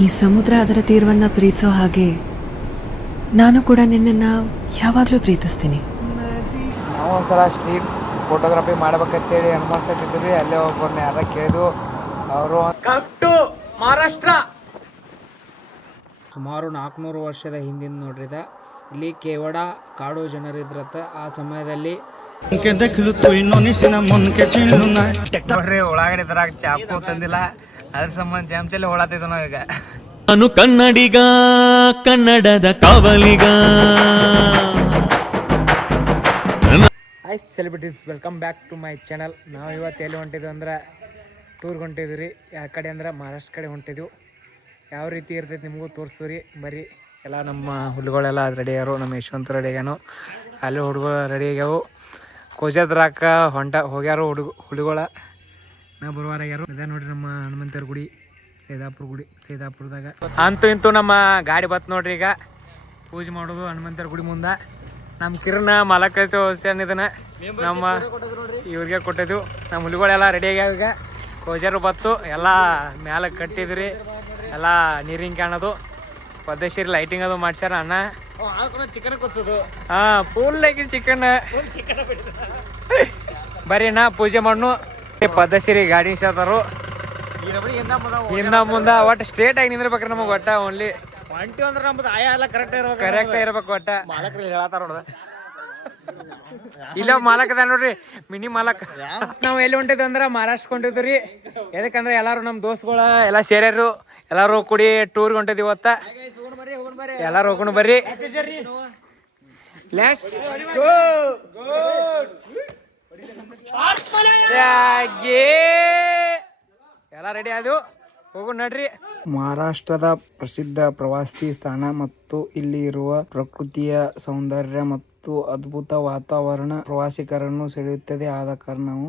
ಈ ಸಮುದ್ರ ಅದರ ತೀರವನ್ನು ಪ್ರೀತಿಸೋ ಹಾಗೆ ನಾನು ಕೂಡ ನಿನ್ನನ್ನು ಯಾವಾಗಲೂ ಪ್ರೀತಿಸ್ತೀನಿ. ನಾವು ಒಂದ್ಸಲ ಸ್ಟ್ರೀಟ್ ಫೋಟೋಗ್ರಫಿ ಮಾಡ್ಬೇಕಂತೇಳಿ ಅನ್ಮರ್ಸತ್ತಿದ್ವಿ. ಅಲ್ಲೇ ಒಬ್ಬರನ್ನ ಯಾರ ಕೇಳಿದ್ವು, ಅವರು ಕಪ್ ಮಹಾರಾಷ್ಟ್ರ ಸುಮಾರು 400 ವರ್ಷದ ಹಿಂದಿನ ನೋಡ್ರಿದ. ಇಲ್ಲಿ ಕೇವಡ ಕಾಡು ಜನರಿದ್ರತ್ತ. ಆ ಸಮಯದಲ್ಲಿ ನೋಡ್ರಿ ಒಳಗಡೆ ತರಾಕ ಚಾಕು ತಂದಿಲ್ಲ, ಅದ್ರ ಸಂಬಂಧ ಚಮಚಲ್ಲಿ ಹೊಳತಿದ್ದ ನಾವು ಈಗ. ನಾನು ಕನ್ನಡಿಗ, ಕನ್ನಡದ ಕಾವಲಿಗ. Hi celebrities, welcome back to my channel. ನಾವು ಇವತ್ತು ಎಲ್ಲಿ ಹೊಂಟಿದ್ವಿ ಅಂದ್ರೆ ಟೂರ್ಗೆ ಹೊಂಟಿದ್ವಿ ರೀ. ಯಾವ ಕಡೆ ಅಂದ್ರೆ ಮಹಾರಾಷ್ಟ್ರ ಕಡೆ ಹೊಂಟಿದ್ವಿ. ಯಾವ ರೀತಿ ಇರ್ತೈತೆ ನಿಮಗೂ ತೋರಿಸ್ತೀವಿ ಬರ್ರಿ. ಎಲ್ಲ ನಮ್ಮ ಹುಡುಗಳೆಲ್ಲ ರೆಡಿ ಆಗ್ಯಾರು. ನಮ್ಮ ಯಶವಂತ ರೆಡಿ ಆಗ್ಯಾನು, ಅಲ್ಲಿ ಹುಡುಗರು ರೆಡಿ ಆಗ್ಯಾವು. ಕೋಜಾದ್ರಾಕ ಹೋಗ್ಯಾರು ಹುಡುಗಳ. ನಾವು ಬರುವಾರ ಆಗ್ಯಾರು. ಇದೇ ನೋಡ್ರಿ ನಮ್ಮ ಹನುಮಂತರ ಗುಡಿ, ಸೇದಾಪುರದಾಗ ಅಂತೂ ಇಂತೂ ನಮ್ಮ ಗಾಡಿ ಬತ್ ನೋಡ್ರಿ. ಈಗ ಪೂಜೆ ಮಾಡೋದು ಹನುಮಂತರ ಗುಡಿ ಮುಂದೆ. ನಮ್ಮ ಕಿರಣ ಮಾಲಕೈತೆ ಹೊಸನ್ ಇದನ್ನ ನಮ್ಮ ಇವ್ರಿಗೆ ಕೊಟ್ಟಿದ್ವು. ನಮ್ಮ ಹುಲಿಗಳೆಲ್ಲ ರೆಡಿ ಆಗ್ಯಾವ. ಈಗ ಕೋಜಾರು ಬತ್ತು ಎಲ್ಲ ಮ್ಯಾಲೆ ಕಟ್ಟಿದ್ರಿ. ಎಲ್ಲ ನೀರಿನ ಕಾಣೋದು ಪದ್ಧತಿ ಲೈಟಿಂಗ್ ಅದು ಮಾಡ್ಸ್ಯಾರ. ಅಣ್ಣ ಚಿಕನ್ ಕೊಡ್ಸೋದು, ಹಾಂ ಫುಲ್ ಚಿಕನ್ ಬರ್ರಿ ನಾ ಪೂಜೆ ಮಾಡ್ನು. ಪದ್ಧತಿ ಗಾಡಿ ಸೇರ್ತಾರು ಹಿಂದ ಮುಂದೆ. ಒಟ್ಟು ಸ್ಟ್ರೇಟ್ ಆಗಿ ನಿಂದಿರ್ಬೇಕ್ರಿ ನಮಗೆ. ಒಟ್ಟ ಓನ್ಲಿ ಒಂಟಿ ಅಂದ್ರೆ ನಮ್ದು ಆಯಾ ಎಲ್ಲ ಕರೆಕ್ಟ್ ಇರ್ಬೇಕು. ಒಟ್ಟ ಮಾಲಕರು ಹೇಳತ್ತಾರ ನೋಡ. ಇಲ್ಲ ಮಾಲಕದ ನೋಡ್ರಿ, ಮಿನಿ ಮಾಲಕ್. ನಾವು ಎಲ್ಲಿ ಹೊಂಟಿದ್ವಿ ಅಂದ್ರೆ ಮಹಾರಾಷ್ಟ್ರ ಹೊಂಟಿದ್ವಿ ರೀ. ಎದಕ್ಕಂದ್ರೆ ಎಲ್ಲಾರು ನಮ್ಮ ದೋಸ್ತುಗಳ ಎಲ್ಲ ಸೇರ್ಯಾರು. ಎಲ್ಲಾರು ಕೂಡಿ ಟೂರ್ಗೆ ಹೊಂಟಿದ್ವಿ ಇವತ್ತ. ಎಲ್ಲಾರು ಹೋಗೋಣ ಬರ್ರಿ. ಎಲ್ಲ ರೆಡಿ ಆದವು, ಹೋಗೋಣ ನಡ್ರಿ. ಮಹಾರಾಷ್ಟ್ರದ ಪ್ರಸಿದ್ಧ ಪ್ರವಾಸಿ ಸ್ಥಾನ ಮತ್ತು ಇಲ್ಲಿ ಇರುವ ಪ್ರಕೃತಿಯ ಸೌಂದರ್ಯ ಮತ್ತು ಅದ್ಭುತ ವಾತಾವರಣ ಪ್ರವಾಸಿಗರನ್ನು ಸೆಳೆಯುತ್ತದೆ. ಆದ ಕಾರಣ ನಾವು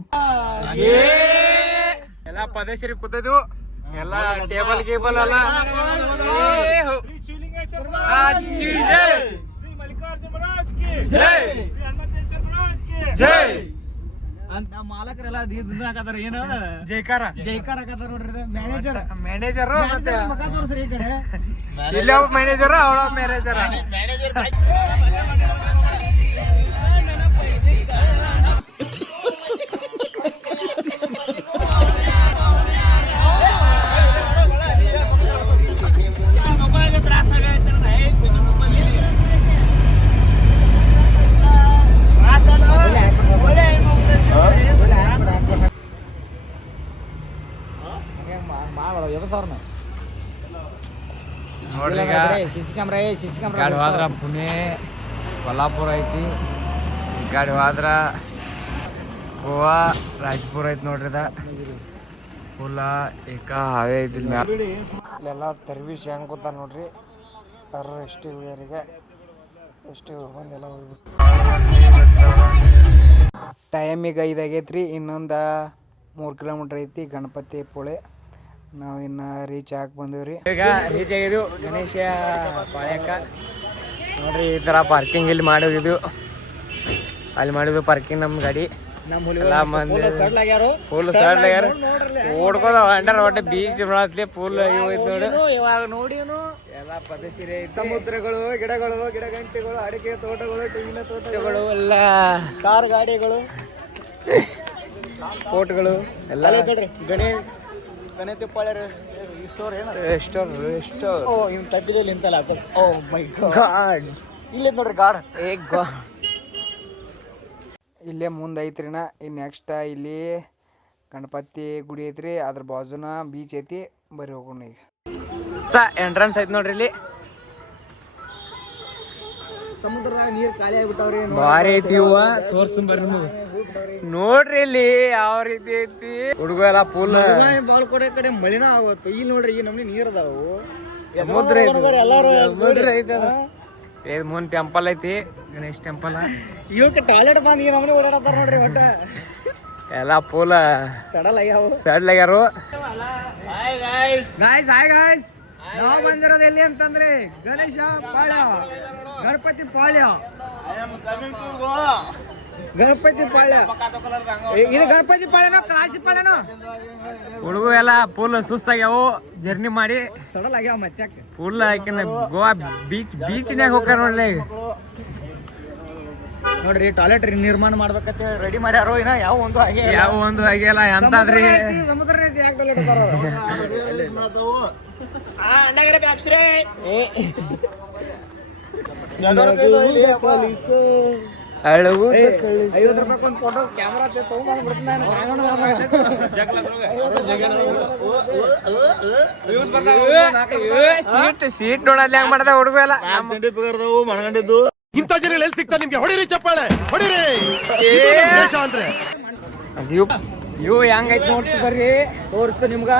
ಎಲ್ಲ ಪದೇಶರಿ ಕೂತಿದ್ವು. ಎಲ್ಲ ಟೇಬಲ್ ಗೇಬಲ್ ಎಲ್ಲ ಮಾಲಕರೆಲ್ಲ ಏನು ಜೈಕಾರ ಹಾಕತ್ತಾರ ನೋಡ್ರಿ. ಮ್ಯಾನೇಜರ್ ಮ್ಯಾನೇಜರ್ ಮಗ ತೋರಿಸ್ರಿ ಈ ಕಡೆ. ಇಲ್ಲ ಮ್ಯಾನೇಜರ್, ಅವಳ ಮ್ಯಾನೇಜರ್. ನೋಡ್ರಿ ಈಗ ಗಾಡಿ ಹೋದ್ರ ಪುಣೆ ಕೊಲ್ಲಾಪುರ ಐತಿ. ಗಾಡಿ ಹೋದ್ರ ಗೋವಾ ರಾಜ್ಪುರ ಐತಿ ನೋಡ್ರಿ. ಫುಲ್ಲ ಏಕ ಹಾವೇ ಐತಿ. ಇಲ್ಲೆಲ್ಲ ತರ್ಬೀಸ್ ಹೆಂಗ್ ಕೂತ ನೋಡ್ರಿ. ಎಷ್ಟು ಹೋಗ್ಯಾರಿಗೆ ಎಷ್ಟು ಬಂದೆಲ್ಲ ಹೋಗ್ಬಿಟ್ಟು. ಟೈಮ್ ಈಗ 5 ಆಗೈತ್ರಿ. ಇನ್ನೊಂದು 3 ಕಿಲೋಮೀಟ್ರ್ ಐತಿ ಗಣಪತಿ ಪುಳೆ. ನಾವು ಇನ್ನು ರೀಚ್ ಆಗಿ ಬಂದೇವ್ರಿ. ಈಗ ರೀಚ್ ಆಗಿದ್ವು ಗಣೇಶ ಪಾಳ್ಯಕ್ಕ. ನೋಡ್ರಿ ಈ ಥರ ಪಾರ್ಕಿಂಗ್ ಇಲ್ಲಿ ಮಾಡಿ ಹೋಗಿದ್ವು. ಅಲ್ಲಿ ಮಾಡಿದ್ವು ಪಾರ್ಕಿಂಗ್ ನಮ್ಮ ಗಾಡಿ. ಎಲ್ಲ ಮಂದಿ ಫುಲ್ ಸಡ್ಲ್ ಆಗ್ಯಾರ. ಓಡ್ಕೋದ ಅಂಡರ್ ಒಟ್ಟೆ ಬೀಚ್ ಮಾಡತ್ಲಿ ಫುಲ್ ಹೋಯ್ತು ನೋಡಿ. ಇವಾಗ ನೋಡಿ ಎಲ್ಲ ಪದಶಿರಿ ಐತಿ. ಸಮುದ್ರಗಳು, ಗಿಡಗಳು, ಗಿಡಗಂಟಿಗಳು, ಅಡಿಕೆ ತೋಟಗಳು, ತೆಂಗಿನ ತೋಟಗಳು, ಎಲ್ಲ ಕಾರ್ ಗಾಡಿಗಳು, ಕೋಟ್ಗಳು ಎಲ್ಲ. ತಪ್ಪಿದೆ ನಿಂತಲ್ಲ. ಓ ಮೈ ಗಾಡ್, ಇಲ್ಲೇ ನೋಡ್ರಿ ಗಾಡ್. ಇಲ್ಲೇ ಮುಂದೆ ಐತ್ರಿನ. ಇನ್ನು ನೆಕ್ಸ್ಟ್ ಇಲ್ಲಿ ಗಣಪತಿ ಗುಡಿ ಐತ್ರಿ. ಅದ್ರ ಬಾಜುನ ಬೀಚ್ ಐತಿ. ಬರ್ರಿ ಹೋಗೋಣ ಈಗ. ಎಂಟ್ರನ್ಸ್ ಐತಿ ನೋಡ್ರಿ. ಇಲ್ಲಿ ಸಮುದ್ರದಾಗ ನೀರು ಖಾಲಿ ಆಗ್ಬಿಟ್ಟವ್ರಿ. ಭಾರಿ ಐತಿ ಇವ. ತೋರ್ಸ್ತೀನಿ ಬರ್ರಿ ನಿಮಗೆ. ನೋಡ್ರಿ ಇಲ್ಲಿ ಯಾವ ರೀತಿ ಐತಿ. ಹುಡುಗ ಎಲ್ಲ ಫುಲ್ ಬಾಲ್ ಕೊಡೋ ಕಡೆ ಮಳಿನ ಆವತ್ತು. ಇಲ್ಲಿ ನೋಡ್ರಿ ಈ ನಮ್ನಿ ನೀರ್ ಅದಾವು. ಸಮುದ್ರ ಐತಿ. ಇದು ಮುಂದ್ ಟೆಂಪಲ್ ಐತಿ, ಗಣೇಶ್ ಟೆಂಪಲ್. ಇವಕ್ಕೆ ಟಾಯ್ಲೆಟ್ ಬಂದ್ ಈ ನಮ್ನಿ ಓಡಾಡತ್ತಾರ ನೋಡ್ರಿ. ಒಟ್ಟ ಎಲ್ಲ ಫುಲ್ ಸಡಲ್ ಆಗ್ಯಾರು. ನಾವು ಬಂದಿರೋದು ಎಲ್ಲಿ ಅಂತಂದ್ರೆ ಗಣೇಶ ಪಾಳ್ಯ, ಗಣಪತಿ ಪಾಳ್ಯ. ಗಣಪತಿ ಪಾಳ್ಯ ಇದು ಗಣಪತಿ ಪಾಳ್ಯನೋ ಕಾಶಿ ಪಾಳ್ಯನೋ ಹುಡುಗು ಎಲ್ಲ ಫುಲ್ ಸುಸ್ತಾಗ್ಯಾವು ಜರ್ನಿ ಮಾಡಿ ಸಡಲ್ ಆಗ್ಯಾವ ಮತ್ತೆ ಫುಲ್ ಆಕಿನ ಗೋವಾ ಬೀಚ್ನ್ಯಾಗ ಹೋಗ್ಯಾರ ನೋಡ್ಲಿ ಈಗ ನೋಡ್ರಿ ಟಾಯ್ಲೆಟ್ ನಿರ್ಮಾಣ ಮಾಡ್ಬೇಕಂತ ರೆಡಿ ಮಾಡ್ಯಾರೋ ಇನ್ನ ಯಾವ ಒಂದು ಆಗಿಲ್ಲ ಎಂತಾದ್ರಿ ಸಮುದ್ರ ಐತಿ ಯಾಕೆ ಅಳವು 50 ರೂಪಾಯಿ ಒಂದು ಫೋಟೋ ಕ್ಯಾಮ್ರಾ ಸೀಟ್ ನೋಡಲ್ಲಿ ಹೆಂಗ್ ಮಾಡ್ದ ಹುಡುಗ ಎಲ್ಲ ಇಂಥ ಜನ ಎಲ್ಲಿ ಸಿಗ್ತಾ ನಿಮ್ಗೆ ಹೊಡಿರಿ ಚಪ್ಪಾಳೆ ಹೊಡಿರಿ ದೇಶ ಅಂದ್ರೆ ಇವು ಹೆಂಗೈತಿ ನೋಡ್ತಿ ಬರ್ರಿ ತೋರಿಸ್ತು ನಿಮ್ಗ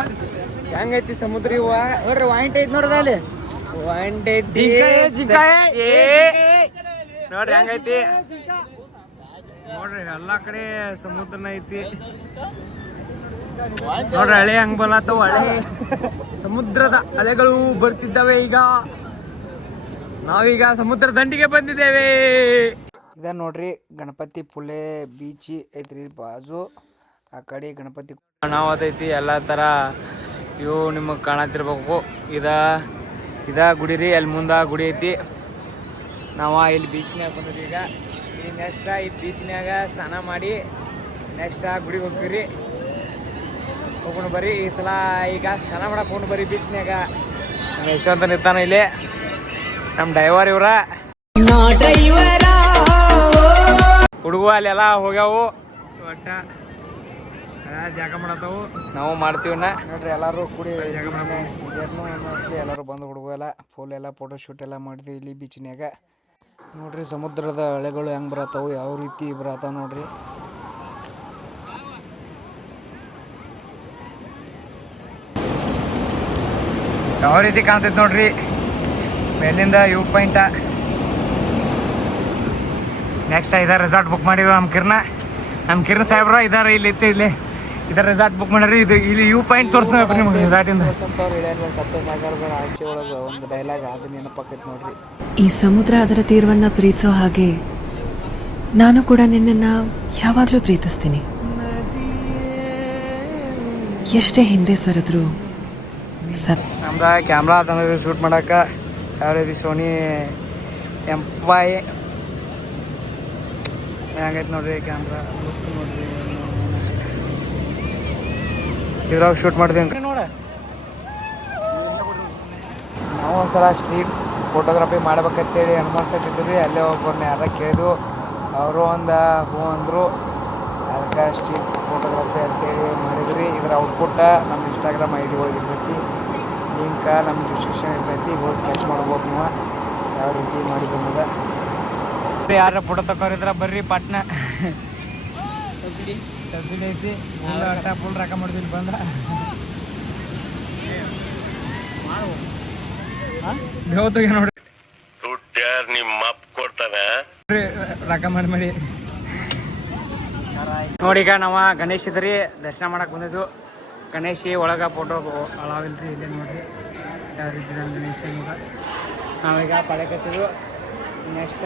ಹೆಂಗೈತಿ ಸಮುದ್ರ ಇವ ನೋಡ್ರಿ ವಾಯಿಂಟ್ ಐತಿ ನೋಡ್ರಿ ಅಲ್ಲಿ ಐತಿ ನೋಡ್ರಿ ಹೆಂಗೈತಿ ನೋಡ್ರಿ ಎಲ್ಲಾ ಕಡೆ ಸಮುದ್ರನ ಐತಿ ನೋಡ್ರಿ ಹಳೆ ಹಂಗ್ ಬಲತ್ತವ ಹಳೆ ಸಮುದ್ರದ ಅಲೆಗಳು ಬರ್ತಿದ್ದಾವೆ ಈಗ ನಾವೀಗ ಸಮುದ್ರ ದಂಡಿಗೆ ಬಂದಿದ್ದೇವೆ ಇದ ನೋಡ್ರಿ ಗಣಪತಿ ಪುಲೆ ಬೀಚಿ ಐತ್ರಿ ಬಾಜು ಆ ಕಡೆ ಗಣಪತಿ ನಾವು ಅದೈತಿ ಎಲ್ಲ ಥರ ಇವು ನಿಮಗೆ ಕಾಣತಿರ್ಬೇಕು ಇದ ಗುಡಿ ರೀ ಅಲ್ಲಿ ಮುಂದೆ ಗುಡಿ ಐತಿ ನಾವು ಇಲ್ಲಿ ಬೀಚ್ನ್ಯಾಗ ಬಂದಿದ್ವಿ ಈಗ ಈ ನೆಕ್ಸ್ಟ್ ಈ ಬೀಚ್ನ್ಯಾಗ ಸ್ನಾನ ಮಾಡಿ ನೆಕ್ಸ್ಟ್ ಆ ಗುಡಿಗೆ ಹೋಗ್ತೀವಿ ಹೋಗ್ಕೊಂಡು ಬರ್ರಿ ಈ ಸಲ ಈಗ ಸ್ನಾನ ಮಾಡಕ್ಕೆ ಹೋಗ್ಕೊಂಡು ಬರ್ರಿ ಬೀಚ್ನ್ಯಾಗ ನಮ್ಮ ಯಶವಂತ ನಿಂತಾನ ಇಲ್ಲಿ ನಮ್ಮ ಡ್ರೈವರ್ ಇವ್ರ ಹುಡುಗ ಅಲ್ಲೆಲ್ಲ ಹೋಗ್ಯಾವು ಒಟ್ಟ ಜಾಗ ಮಾಡತ್ತವು ನಾವು ಮಾಡ್ತೀವನ್ನ ನೋಡ್ರಿ ಎಲ್ಲಾರು ಕೂಡಿ ಎಲ್ಲಾರು ಬಂದು ಹುಡುಗ ಫುಲ್ ಎಲ್ಲ ಫೋಟೋ ಶೂಟ್ ಎಲ್ಲ ಮಾಡ್ತೀವಿ ಇಲ್ಲಿ ಬೀಚ್ನ್ಯಾಗ ನೋಡ್ರಿ ಸಮುದ್ರದ ಅಲೆಗಳು ಹೆಂಗ್ ಬರತ್ತಾವು ಯಾವ ರೀತಿ ಬರತ್ತಾವ ನೋಡ್ರಿ ಯಾವ ರೀತಿ ಕಾಣ್ತೈತಿ ನೋಡ್ರಿ ಮೇಲಿಂದ ವ್ಯೂ ಪಾಯಿಂಟ ನೆಕ್ಸ್ಟ್ ಇದ ರೆಸಾರ್ಟ್ ಬುಕ್ ಮಾಡಿದ್ವಿ ನಮ್ಮ ಕಿರ್ನ ಸಾಹೇಬ್ರ ಇದಾರೆ ಇಲ್ಲಿ ಇದರ ರೆಸಾರ್ಟ್ ಬುಕ್ ಮಾಡ್ರಿ ಇದು ಇಲ್ಲಿ ವ್ಯೂ ಪಾಯಿಂಟ್ ತೋರಿಸ್ತೀವಿ ನಿಮ್ಗೆ ರೆಸಾರ್ಟಿಂದ ಸಪ್ತಸಾಗರದ ಆಚೆ ಒಳಗೆ ಒಂದು ಡೈಲಾಗ್ ಅದು ನೆನಪಾಕೈತಿ ನೋಡ್ರಿ ಈ ಸಮುದ್ರ ಅದರ ತೀರವನ್ನ ಪ್ರೀತಿಸೋ ಹಾಗೆ ನಾನು ಕೂಡ ನಿನ್ನನ್ನ ಯಾವಾಗಲೂ ಪ್ರೀತಿಸ್ತೀನಿ. ಎಷ್ಟೇ ಹಿಂದೆ ಸರಿದ್ರು ನಮ್ದು ಕ್ಯಾಮ್ರಾ ತಂದ್ರೆ ಶೂಟ್ ಮಾಡಕ್ಕೆ ಯಾವ ರೀತಿ ಸೋನಿ ಎಂಪಾಯಿ ಹೆಂಗೈತೆ ನೋಡ್ರಿ ಕ್ಯಾಮ್ರಾ ನೋಡ್ರಿ ಇದ್ರಾಗ ಶೂಟ್ ಮಾಡ್ತೀವಿ ನೋಡ ನಾವು ಒಂದ್ಸಲ ಸ್ಟ್ರೀಟ್ ಫೋಟೋಗ್ರಫಿ ಮಾಡ್ಬೇಕಂತೇಳಿ ಅನ್ಮರ್ಸತ್ತಿದ್ರಿ ಅಲ್ಲೇ ಒಬ್ಬರನ್ನ ಯಾರ ಕೇಳಿದ್ವು ಅವರು ಒಂದು ಹ್ಞೂ ಅಂದರು ಅದಕ್ಕೆ ಸ್ಟ್ರೀಟ್ ಫೋಟೋಗ್ರಫಿ ಅಂತೇಳಿ ಮಾಡಿದ್ರಿ ಇದ್ರ ಔಟ್ಪುಟ್ಟ ನಮ್ಮ ಇನ್ಸ್ಟಾಗ್ರಾಮ್ ಐ ಡಿ ಒಳಗೆ ಇರ್ತೈತಿ ಲಿಂಕ ನಮ್ಮ ಡಿಸ್ಕ್ರಿಪ್ಷನ್ ಇರ್ತೈತಿ ಹೋಗಿ ಚೆಕ್ ಮಾಡ್ಬೋದು ನೀವು ಯಾವ ರೀತಿ ಮಾಡಿದ್ದು ಅನ್ನೋದು ಯಾರ ಫೋಟೋ ತಗೋರಿದ್ರ ಬರ್ರಿ ಪಾಟ್ನ ಸಬ್ಸಿಡಿ ಐತಿ ಫುಲ್ ರೊಕ್ಕ ಮಾಡ್ತೀವಿ ಬಂದ ಬೇವತ್ತಿಗೆ ನೋಡ್ರಿ ನಿಮ್ಮ ಅಪ್ಪ ಕೊಡ್ತಾನೆ ರೊಕ್ಕ ಮಾಡಿ ನೋಡಿ ಈಗ ನಾವು ಗಣೇಶ್ ಇದ್ರಿ ದರ್ಶನ ಮಾಡಕ್ಕೆ ಬಂದಿದ್ದು ಗಣೇಶಿ ಒಳಗೆ ಫೋಟೋ ಅಳಾವಿಲ್ರಿ ಇಲ್ಲೇ ನೋಡ್ರಿ ಯಾವ ರೀತಿ ಗಣೇಶ ನಾವೀಗ ಪಳೆ ಕಚ್ಚಿದ್ವು ನೆಕ್ಸ್ಟ್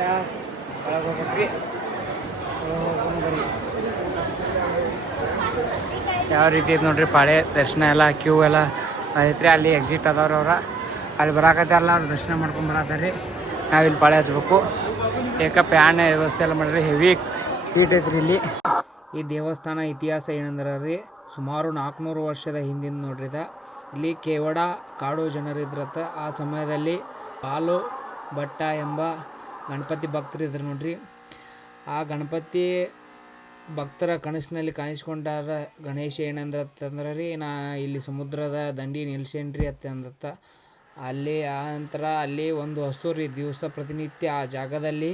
ಒಳಗೆ ಹೋಗ್ಬೇಕ್ರಿ ಬರ್ರಿ ಯಾವ ರೀತಿ ಐತೆ ನೋಡ್ರಿ ಪಾಳೆ ದರ್ಶನ ಎಲ್ಲ ಕ್ಯೂ ಎಲ್ಲ ಐತ್ರಿ ಅಲ್ಲಿ ಎಕ್ಸಿಟ್ ಅದಾವ್ರಿ ಅಲ್ಲಿ ಬರಾಕತ್ತಾರಲ್ಲ ಅವ್ರು ದರ್ಶನ ಮಾಡ್ಕೊಂಡು ಬರತ್ತಾರ್ರಿ ನಾವಿಲ್ಲಿ ಪಾಳೆ ಹಚ್ಬೇಕು ಏಕ ಫ್ಯಾನ್ ವ್ಯವಸ್ಥೆ ಎಲ್ಲ ಮಾಡಿರಿ ಹೆವಿ ಹೀಟ್ ಐತ್ರಿ ಇಲ್ಲಿ ಈ ದೇವಸ್ಥಾನ ಇತಿಹಾಸ ಏನಂದ್ರೆ ರೀ ಸುಮಾರು 400 ವರ್ಷದ ಹಿಂದಿನ ನೋಡ್ರಿ ಇಲ್ಲಿ ಕೇವಡ ಕಾಡು ಜನರಿದ್ರತ್ತ ಆ ಸಮಯದಲ್ಲಿ ಪಾಲು ಭಟ್ಟ ಎಂಬ ಗಣಪತಿ ಭಕ್ತರು ಇದ್ರು ನೋಡ್ರಿ ಆ ಗಣಪತಿ ಭಕ್ತರ ಕನಸಿನಲ್ಲಿ ಕಾಣಿಸ್ಕೊಂಡಾರ ಗಣೇಶ ಏನಂದ್ರೆ ರೀ ನಾ ಇಲ್ಲಿ ಸಮುದ್ರದ ದಂಡಿ ನಿಲ್ಸೇನ್ರಿ ಅಂದತ್ತ ಅಲ್ಲಿ ಆ ನಂತರ ಅಲ್ಲಿ ಒಂದು ಹಸೂರಿ ದಿವಸ ಪ್ರತಿನಿತ್ಯ ಆ ಜಾಗದಲ್ಲಿ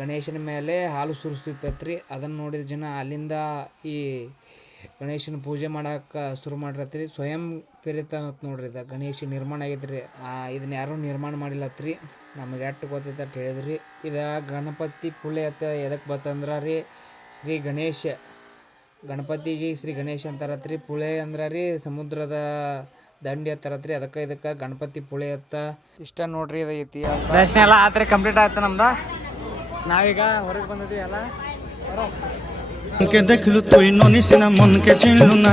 ಗಣೇಶನ ಮೇಲೆ ಹಾಲು ಸುರಿಸ್ತಿತ್ತತ್ರಿ ಅದನ್ನು ನೋಡಿದ ಜನ ಅಲ್ಲಿಂದ ಈ ಗಣೇಶನ ಪೂಜೆ ಮಾಡೋಕೆ ಶುರು ಮಾಡಿರತ್ರಿ ಸ್ವಯಂ ಪ್ರೇರಿತ ಅಂತ ನೋಡ್ರಿ ಇದು ಗಣೇಶ ನಿರ್ಮಾಣ ಆಗೈತ್ರಿ ಇದನ್ನ ಯಾರೂ ನಿರ್ಮಾಣ ಮಾಡಿಲ್ಲತ್ರಿ ನಮಗೆ ಎಷ್ಟು ಗೊತ್ತೈತೆ ಅಂತ ಹೇಳಿದ್ರಿ ಇದು ಗಣಪತಿ ಪುಳೆ ಅಂತ ಎದಕ್ಕೆ ಬರ್ತಂದ್ರೆ ರೀ ಶ್ರೀ ಗಣೇಶ ಗಣಪತಿಗೆ ಶ್ರೀ ಗಣೇಶ ಅಂತಾರತ್ರಿ ಪುಳೆ ಅಂದ್ರೆ ರೀ ಸಮುದ್ರದ ದಂಡಿ ಹತ್ತಾರತ್ರಿ ಇದಕ್ಕೆ ಗಣಪತಿ ಪುಳೆ ಅತ್ತ ಇಷ್ಟ ನೋಡ್ರಿ ಇದು ಇತಿಹಾಸ ದರ್ಶನ ಎಲ್ಲ ಆತ್ರಿ ಕಂಪ್ಲೀಟ್ ಆಯ್ತು ನಮ್ದು ನಾವೀಗ ಹೊರಗೆ ಬಂದಿದ್ದೀವಿ ಎಲ್ಲ के देखलू तू नोनिसिना मन के चिन्हलू ना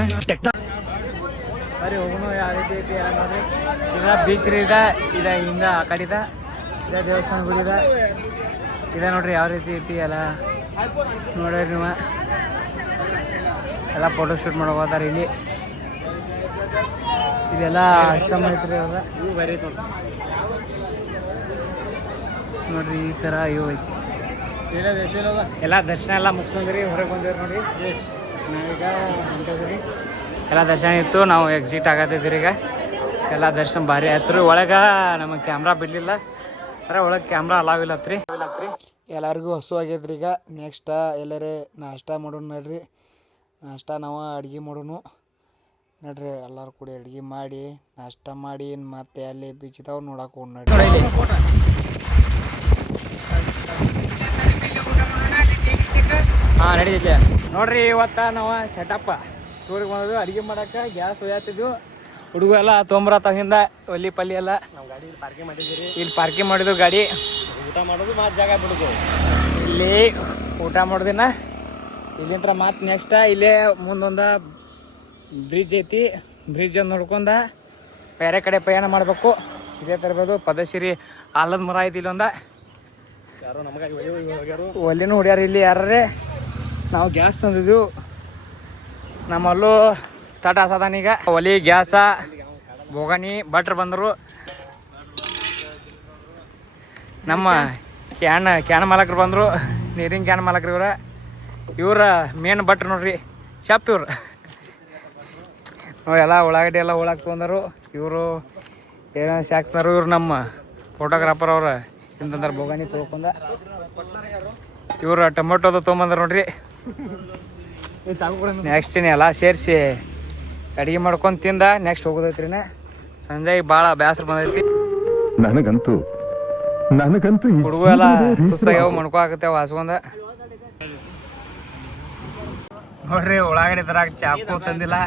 ಬರೀ ಹೋಗೋಣ ಯಾವ ರೀತಿ ಐತಿ ಎಲ್ಲ ನೋಡ್ರಿ ಈಗ ಬೀಚ್ ರೀ ಇದೆ ಹಿಂದ ಆ ಕಡೆ ಇದೆ ದೇವಸ್ಥಾನ ಗುಡಿ ಇದೆ ನೋಡ್ರಿ ಯಾವ ರೀತಿ ಐತಿ ಎಲ್ಲ ನೋಡ್ರಿ ನೀವು ಎಲ್ಲ ಫೋಟೋ ಶೂಟ್ ಮಾಡೋ ಹೋದಾರ ಇಲ್ಲೆಲ್ಲ ಆಶ್ರಮ ಐತ್ರಿ ಅವಾಗ ಇವು ಬೇರೆ ಐತಿ ನೋಡ್ರಿ ಈ ಥರ ಇವು ಐತಿ ಎಲ್ಲ ದರ್ಶನ ಎಲ್ಲ ಮುಗಿಸ್ಕೊಂಡ್ರಿ ಹೊರಗೆ ಬಂದಿವ್ರಿ ನೋಡ್ರಿ ನಾವೀಗ ಹೊಂಟಿದ್ರಿ ಎಲ್ಲ ದರ್ಶನ ಇತ್ತು ನಾವು ಎಕ್ಸಿಟ್ ಆಗತ್ತಿದ್ರಿ ಈಗ ಎಲ್ಲ ದರ್ಶನ ಭಾರಿ ಆಯ್ತು ರೀ ಒಳಗೆ ನಮಗೆ ಕ್ಯಾಮ್ರಾ ಬಿಡಲಿಲ್ಲ ಅರೆ ಒಳಗೆ ಕ್ಯಾಮ್ರಾ ಅಲಾವ್ ಇಲ್ಲತ್ರಿ ಎಲ್ಲರಿಗೂ ಹಸು ಆಗೈತ್ರಿ ಈಗ ನೆಕ್ಸ್ಟ್ ಎಲ್ಲರೇ ನಾಷ್ಟ ಮಾಡೋಣ ನಡ್ರಿ ನಾಷ್ಟ ನಾವು ಅಡುಗೆ ಮಾಡೋಣ ನಡ್ರಿ ಎಲ್ಲರೂ ಕೂಡಿ ಅಡುಗೆ ಮಾಡಿ ನಾಷ್ಟ ಮಾಡಿ ಮತ್ತೆ ಅಲ್ಲಿ ಬೀಚ್ ಇದಾವೆ ನೋಡಕ್ಕೆ ಹೋಗಿ ನಡ್ರಿ ಹಾಂ ನಡೀತೈತೆ ನೋಡ್ರಿ ಇವತ್ತು ನಾವು ಸೆಟಪ್ ಟೂರಿಗೆ ಬಂದದ್ದು ಅಡುಗೆ ಮಾಡಕ್ಕೆ ಗ್ಯಾಸ್ ಒಯ್ಯತ್ತಿದ್ವು ಹುಡುಗ ಎಲ್ಲ ತೊಂಬರತ್ತ ಹಿಂದೆ ಒಲ್ಲಿ ಪಲ್ಲಿ ಎಲ್ಲ ನಾವು ಗಾಡಿ ಪಾರ್ಕಿಂಗ್ ಮಾಡಿದ್ದೀರಿ ಇಲ್ಲಿ ಪಾರ್ಕಿಂಗ್ ಮಾಡಿದ್ವು ಗಾಡಿ ಊಟ ಮಾಡೋದು ಮತ್ತು ಜಾಗ ಬಿಡೋದು ಇಲ್ಲಿ ಊಟ ಮಾಡೋದಿನ ಇಲ್ಲಿಂದ ಮತ್ತು ನೆಕ್ಸ್ಟ್ ಇಲ್ಲೇ ಮುಂದೊಂದು ಬ್ರಿಡ್ಜ್ ಐತಿ ಬ್ರಿಡ್ಜ್ ಒಂದು ನೋಡ್ಕೊಂಡ ಬೇರೆ ಕಡೆ ಪ್ರಯಾಣ ಮಾಡಬೇಕು ಇದೇ ತರ್ಬೋದು ಪದಶ್ರೀ ಆಲದ ಮರ ಐತಿ ಇಲ್ಲೊಂದ ಯಾರೋ ನಮಗಾಗಿ ಒಲ್ಲಿನೂ ಹೊಡ್ಯಾರ ಇಲ್ಲಿ ಯಾರೇ ನಾವು ಗ್ಯಾಸ್ ತಂದಿದ್ದೆವು ನಮ್ಮಲ್ಲೂ ತಟ ಹಸದಾನೀಗ ಒಲಿ ಗ್ಯಾಸ ಬೋಗಣಿ ಭಟ್ರು ಬಂದರು ನಮ್ಮ ಕ್ಯಾನ್ ಮಾಲಕರು ಬಂದರು ನೀರಿನ ಕ್ಯಾನ್ ಮಾಲಕರು ಇವ್ರ ಮೇನ್ ಭಟ್ರು ನೋಡ್ರಿ ಚಪ್ ಇವ್ರು ಎಲ್ಲ ಉಳ್ಳಾಗಡ್ಡಿ ಎಲ್ಲ ಉಳಾಕ್ ತೊಗೊಂಡರು ಇವರು ಏನೋ ಶಾಕ್ಸ್ನರು ಇವ್ರು ನಮ್ಮ ಫೋಟೋಗ್ರಾಫರ್ ಅವ್ರು ಇಂತಂದ್ರೆ ಬೋಗಾನಿ ತೊಗೊಂಡ ಇವ್ರು ಟೊಮೆಟೊದು ತೊಗೊಂಬಂದ್ರು ನೋಡ್ರಿ ನೆಕ್ಸ್ಟ್ ಎಲ್ಲ ಸೇರಿಸಿ ಅಡುಗೆ ಮಾಡ್ಕೊಂಡು ತಿಂದ ನೆಕ್ಸ್ಟ್ ಹೋಗೋದೈತ್ರಿ ಸಂಜೆ ಭಾಳ ಬೇಸರ ಬಂದೈತಿ ನನಗಂತೂ ಹುಡುಗ ಎಲ್ಲ ಸುಸ್ತಾಗ್ಯಾವ ಮಣ್ಕೋ ಆಗತ್ತೇವ ಹಾಸ್ಕೊಂಡ ನೋಡ್ರಿ ಉಳ್ಳಾಗಡ್ಡಿ ತರಾಕ ಚಾಕು ತಂದಿಲ್ಲ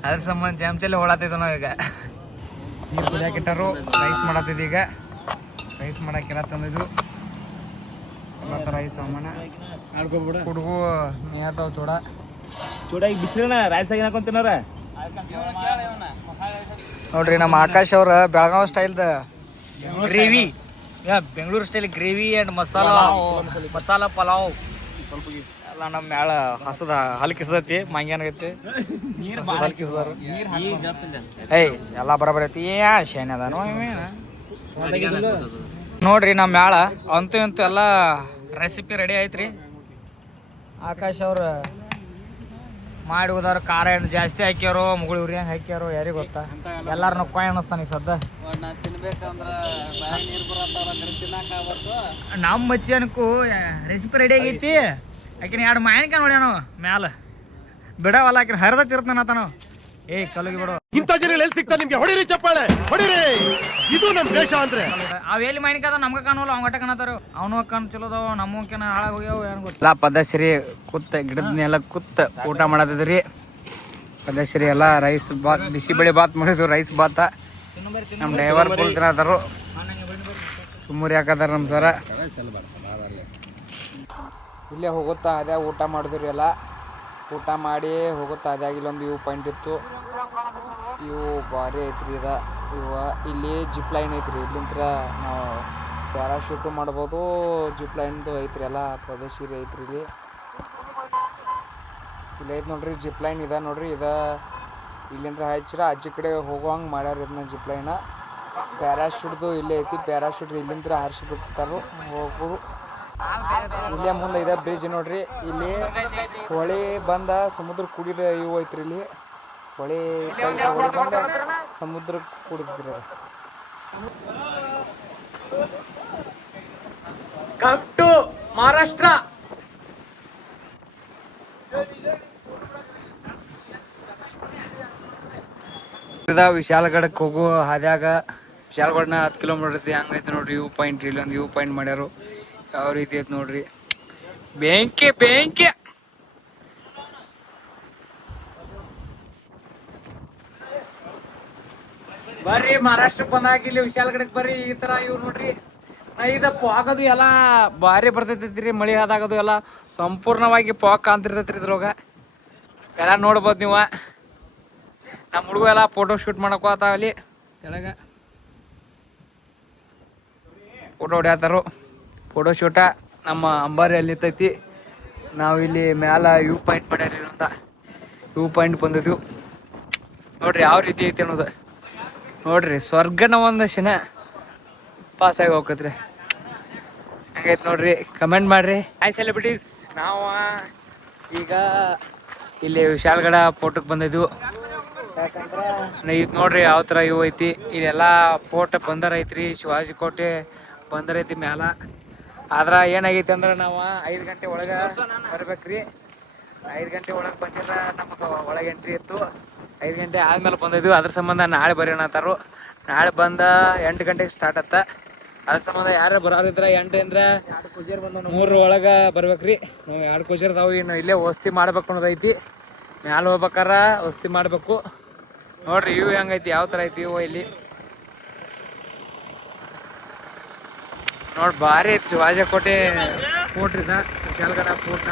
ಅದ್ರ ಸಂಬಂಧ ಚಮಚಲ್ಲಿ ಹೊಳತ್ತಿದ್ದ ನಾವು ಈಗ ನೀರು ಕುಡಿಯಾಕಿಟ್ಟರು ರೈಸ್ ಮಾಡತ್ತಿದ್ದ ಈಗ ರೈಸ್ ಮಾಡಕ್ಕೆಲ್ಲ ತಂದಿದ್ದು ಎಲ್ಲ ಥರ ಐದು ಸಾಮಾನ ಹುಡುಗು ಮೇಯತಾವ ಚೂಡ ಈಗ ಬಿಸಿಲನ ರೈಸ್ ಆಗಿ ಹಾಕೊಂತಿನಾರ ನೋಡ್ರಿ ನಮ್ಮ ಆಕಾಶ್ ಅವ್ರ ಬೆಳಗಾವ್ ಸ್ಟೈಲ್ದ gravy Bengaluru style gravy and masala pulao ಎಲ್ಲ ನಮ್ಮ ಮ್ಯಾಳ ಹಸದ ಹಲ್ಕಿಸದೈತಿ ಮಂಗ್ಯಾನಗೈತಿ ಹಲ್ಕಿಸದಾರ ಏಯ್ ಎಲ್ಲ ಬರಬರ ಐತಿ ಶೇನ್ ಅದಾನು ನೋಡ್ರಿ ನಮ್ಮ ಮ್ಯಾಳ ಅಂತೂ ಇಂತೂ ಎಲ್ಲ ರೆಸಿಪಿ ರೆಡಿ ಐತ್ರಿ ಆಕಾಶ್ ಅವ್ರ ಮಾಡಿ ಹೋದವ್ರು ಖಾರ ಎಣ್ಣೆ ಜಾಸ್ತಿ ಹಾಕ್ಯಾರೋ ಮುಗುಳು ಉರಿ ಹಂಗೆ ಹಾಕ್ಯಾರೋ ಯಾರಿಗೆ ಗೊತ್ತಾ ಎಲ್ಲಾರು ನಕ್ಕಾಯ್ ಅನ್ನಿಸ್ತಾನೆ ಈ ಸದ್ದ ನಮ್ಮ ಮಚ್ಚಿ ಅನ್ಕು ರೆಸಿಪಿ ರೆಡಿ ಆಗೈತಿ ಆಕಿನ ಎರಡು ಮಾಯನ್ಕಾಯಿ ನೋಡ್ಯಾನ ಮ್ಯಾಲ ಬಿಡವಲ್ಲ ಆಕಿನ ಹರಿದತ್ತಿರ್ತಾನ ಆತನು ಏಯ್ ಕಲುಗಿ ಬಿಡು ಇಂಥ ಜನ ಎಲ್ಲಿ ಸಿಗ್ತಾ ನಿಮ್ಗೆ ಹೊಡಿರಿ ಚಪ್ಪಾಳೆ ಹೊಡಿರಿ ಇದು ನಮ್ ದೇಶ ಅಂದ್ರೆ ಅವ್ ಎಲ್ಲಿ ಮಾಯನ್ಕಾದ ನಮ್ಗೆ ಕಾಣೋಲ್ಲ ಅವ್ಗಟ ಕಾಣತಾರ ಅವನು ಕಣ್ ಚಲೋದವ ನಮ್ಮಕಿನ ಹಾಳಾಗಿ ಹೋಗ್ಯಾವ ಏನು ಗೊತ್ತಿಲ್ಲ ಪದಶ್ರೀ ಕುತ್ತ ಗಿಡದ ನೆಲ ಕುತ್ತ ಊಟ ಮಾಡತ್ತಿದ್ರಿ ಪದಶ್ರೀ ಎಲ್ಲ ರೈಸ್ ಬಾತ್ ಬಿಸಿ ಬೆಳೆ ಬಾತ್ ಮಾಡಿದ್ವು ರೈಸ್ ಬಾತ ನಮ್ಮ ಡ್ರೈವರ್ ಫುಲ್ ತಿನ್ನತಾರು ಸುಮ್ಮರಿ ಹಾಕತಾರ ನಮ್ಮ ಸರ ಇಲ್ಲೇ ಹೋಗುತ್ತಾ ಅದೇ ಊಟ ಮಾಡಿದ್ರಿ ಎಲ್ಲ ಊಟ ಮಾಡಿ ಹೋಗುತ್ತಾ ಅದ್ಯಾಗ ಇಲ್ಲೊಂದು ವ್ಯೂ ಪಾಯಿಂಟ್ ಇತ್ತು ಇವು ಭಾರಿ ಐತ್ರಿ ಇಲ್ಲಿ ಜಿಪ್ ಲೈನ್ ಐತ್ರಿ ಇಲ್ಲಿಂತ್ರ ನಾವು ಪ್ಯಾರಾಶೂಟು ಮಾಡ್ಬೋದು ಜಿಪ್ ಲೈನ್ದು ಐತ್ರಿ ಎಲ್ಲ ಪದಶ್ರೀ ಐತ್ರಿ ಇಲ್ಲಿ ಐತೆ ನೋಡ್ರಿ ಜಿಪ್ ಲೈನ್ ಇದೆ ನೋಡ್ರಿ ಇಲ್ಲಿಂದ್ರ ಹಚ್ಚಿರ ಆಚೆ ಕಡೆ ಹೋಗುವಂಗೆ ಮಾಡ್ಯಾರ ಇದನ್ನ ಜಿಪ್ ಲೈನ ಪ್ಯಾರಾಶೂಟ್ದು ಇಲ್ಲೇ ಐತಿ ಪ್ಯಾರಾಶೂಟ್ದು ಇಲ್ಲಿಂದ್ರ ಹಾರಿಸಿ ಬಿಟ್ಟಿರ್ತಾರೋ ಹೋಗ್ಬೋದು ಇಲ್ಲೇ ಮುಂದೆ ಇದೆ ಬ್ರಿಡ್ಜ್ ನೋಡ್ರಿ ಇಲ್ಲಿ ಹೊಳೆ ಬಂದ ಸಮುದ್ರ ಕುಡಿದ ಇವು ಐತ್ರಿ ಇಲ್ಲಿ ಹೊಳೆ ಬಂದ ಸಮುದ್ರ ಕುಡಿದ್ರಿ ಕಮ್ ಟು ಮಹಾರಾಷ್ಟ್ರ ವಿಶಾಲಗಡಕ್ಕೆ ಹೋಗೋ ಹಾದ್ಯಾಗ ವಿಶಾಲಗಡನ 10 ಕಿಲೋಮೀಟರ್ ಐತಿ ಹಂಗೈತಿ ನೋಡ್ರಿ ವ್ಯೂ ಪಾಯಿಂಟ್ ಇಲ್ಲೊಂದು ವ್ಯೂ ಪಾಯಿಂಟ್ ಮಾಡ್ಯಾರು ಯಾವ ರೀತಿ ಐತಿ ನೋಡ್ರಿ ಬೆಂಕಿ ಬರ್ರಿ ಮಹಾರಾಷ್ಟ್ರಕ್ಕೆ ಬಂದಾಗ ಇಲ್ಲಿ ವಿಶಾಲಗಡಕ್ಕೆ ಬರ್ರಿ ಈ ತರ ಇವ್ ನೋಡ್ರಿ ಇದು ಪಾಕದು ಎಲ್ಲ ಭಾರಿ ಬರ್ತೈತಿ ಮಳೆ ಆದಾಗದು ಎಲ್ಲ ಸಂಪೂರ್ಣವಾಗಿ ಪಾಕ್ ಕಾಣ್ತಿರ್ತೈತ್ರಿ ಇದ್ರೊಳಗ ಎಲ್ಲ ನೋಡ್ಬೋದು ನೀವು. ನಮ್ಮ ಹುಡುಗ ಎಲ್ಲ ಫೋಟೋ ಶೂಟ್ ಮಾಡಕೋತಾವ ಅಲ್ಲಿ ಕೆಳಗ ಫೋಟೋ ಹೊಡ್ಯಾತಾರು. ಫೋಟೋ ಶೂಟ ನಮ್ಮ ಅಂಬಾರಿ ಅಲ್ಲಿ ಇರ್ತೈತಿ. ನಾವು ಇಲ್ಲಿ ಮ್ಯಾಲ ವ್ಯೂ ಪಾಯಿಂಟ್ ಮಾಡ್ಯಾರ ಇನ್ನೊಂದ ವ್ಯೂ ಪಾಯಿಂಟ್ ಬಂದಿದ್ವು ನೋಡ್ರಿ ಯಾವ ರೀತಿ ಐತಿ ಅನ್ನೋದು. ನೋಡ್ರಿ ಸ್ವರ್ಗನ ಒಂದು ಕ್ಷಣ ಪಾಸ್ ಆಗಿ ಹೋಗತ್ರಿ. ಹಂಗೈತೆ ನೋಡ್ರಿ, ಕಮೆಂಟ್ ಮಾಡ್ರಿ. ಹಾಯ್ ಸೆಲೆಬ್ರಿಟೀಸ್, ನಾವು ಈಗ ಇಲ್ಲಿ ವಿಶಾಲ್ಗಡ ಫೋಟೋಕ್ಕೆ ಬಂದಿದ್ವು. ಯಾಕಂದ್ರೆ ಇದು ನೋಡ್ರಿ ಯಾವ ಥರ ಇವು ಐತಿ. ಇದೆಲ್ಲ ಫೋಟೋ ಬಂದರ್ ಐತ್ರಿ, ಶಿವಾಜಿ ಕೋಟೆ ಬಂದರ್ ಐತಿ ಮ್ಯಾಲ. ಆದ್ರೆ ಏನಾಗೈತಿ ಅಂದ್ರೆ ನಾವು 5 ಗಂಟೆ ಒಳಗೆ ಬರ್ಬೇಕ್ರಿ. 5 ಗಂಟೆ ಒಳಗೆ ಬಂದಿರ ನಮಗೆ ಒಳಗೆ ಎಂಟ್ರಿ ಇತ್ತು. 5 ಗಂಟೆ ಆದ್ಮೇಲೆ ಬಂದಿದ್ವಿ. ಅದ್ರ ಸಂಬಂಧ ನಾಳೆ ಬರೋಣ ಅಂತಾರು. ನಾಳೆ ಬಂದ 8 ಗಂಟೆಗೆ ಸ್ಟಾರ್ಟ್ ಆತ. ಅದ್ರ ಸಂಬಂಧ ಯಾರು ಬರೋರಿದ್ರೆ 8 ಅಂದ್ರೆ 3 ಒಳಗೆ ಬರ್ಬೇಕ್ರಿ. ನಾವು 2 ಕುಜರ್ ಅದಾವು. ಇನ್ನು ಇಲ್ಲೇ ವಸ್ತಿ ಮಾಡ್ಬೇಕು ಅನ್ನೋದೈತಿ. ಮ್ಯಾಲ ಹೋಗ್ಬೇಕಾರ ವಸ್ತಿ ಮಾಡಬೇಕು. ನೋಡ್ರಿ ಇವು ಹೆಂಗೈತಿ, ಯಾವ ಥರ ಐತಿ ಇವು ಇಲ್ಲಿ ನೋಡಿ. ಭಾರಿ ಐತಿ ಶಿವಾಜಿ ಕೋಟೆ ಫೋರ್ಟ್ ಇದ ವಿಶಾಲ್ಗಡ ಫೋರ್ಟ್.